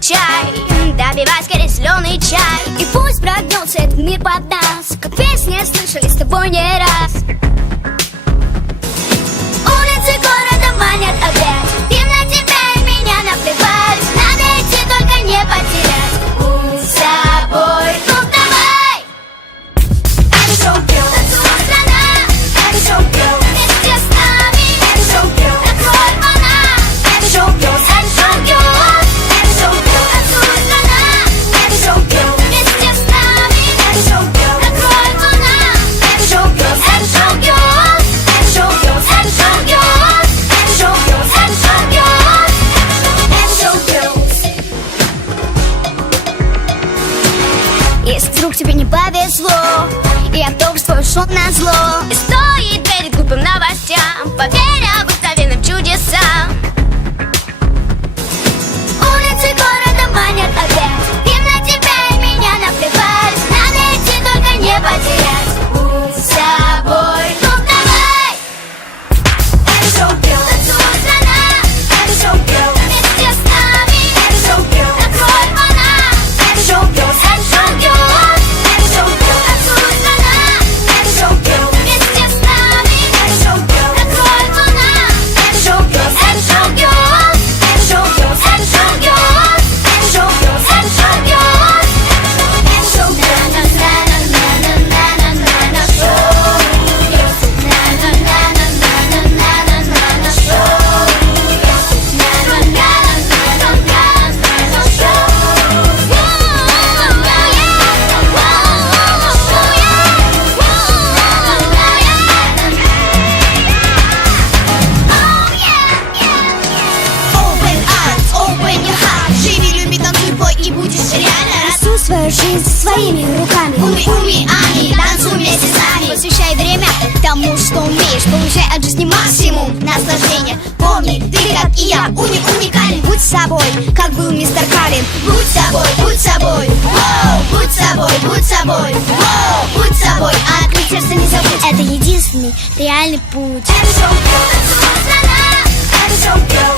чай, добивай скорее зеленый чай. И пусть прогнется этот мир под нас, как песни слышали с тобой не раз. Улицы города манят опять, им на тебя и меня наплевать. Надо идти, только не потерять путь с собой. Ну давай! Это шоу-герл, танцует страна. Это шоу-герл, вместе с нами. Это шоу-герл, открой вона. Это шоу-герл, это шоу-герл. Это шоу-герл, танцует страна. Это шоу-герл, вместе с нами. Это шоу-герл, открой вона. Это шоу-герл, это шоу-герл. Это шоу-герл, это шоу-герл. Это шоу-герл, это шоу-герл. Это шоу-герл. Если вдруг тебе не повезло и автобус твой ушел назло, и стоит перед глупым новостям, поверь обыкновенным чудесам. Улицы города манят опять, им на тебя и меня наплевать. Надо идти, только не потерять путь с собой. Ну давай! Это шоу-герл, танцует страна. Это шоу-герл, вместе с нами. Это шоу-герл, открой вона. Это шоу-герл, это шоу-герл. Это шоу-герл, танцует страна. Это шоу-герл, вместе с нами. Это шоу-герл, открой вона. Это шоу-герл, это шоу-герл. Это шоу-герл, это шоу-герл. Это шоу-герл, это шоу-герл. Это шоу-герл, на-на-на-на-на-на-на-на шоу. На-на-на-на-на-на-на-на шоу. На-на-на-на-на-на-на Open eyes, open your heart. Живи, люби, танцуй, пой и будешь реально Рисуй свою жизнь своими руками. Уми, ами, танцуй вместе с нами. Посвящай время тому, что умеешь. Получай от жизни максимум Наслаждение, помни, ты как и я, уникален. Будь собой, как был мистер Калин. Будь собой, будь собой, воу, будь собой, будь собой, воу, будь собой. А открыть сердце не забудь. Это единственный реальный путь. Это шоу-герл, танцует страна. Это шоу-герл,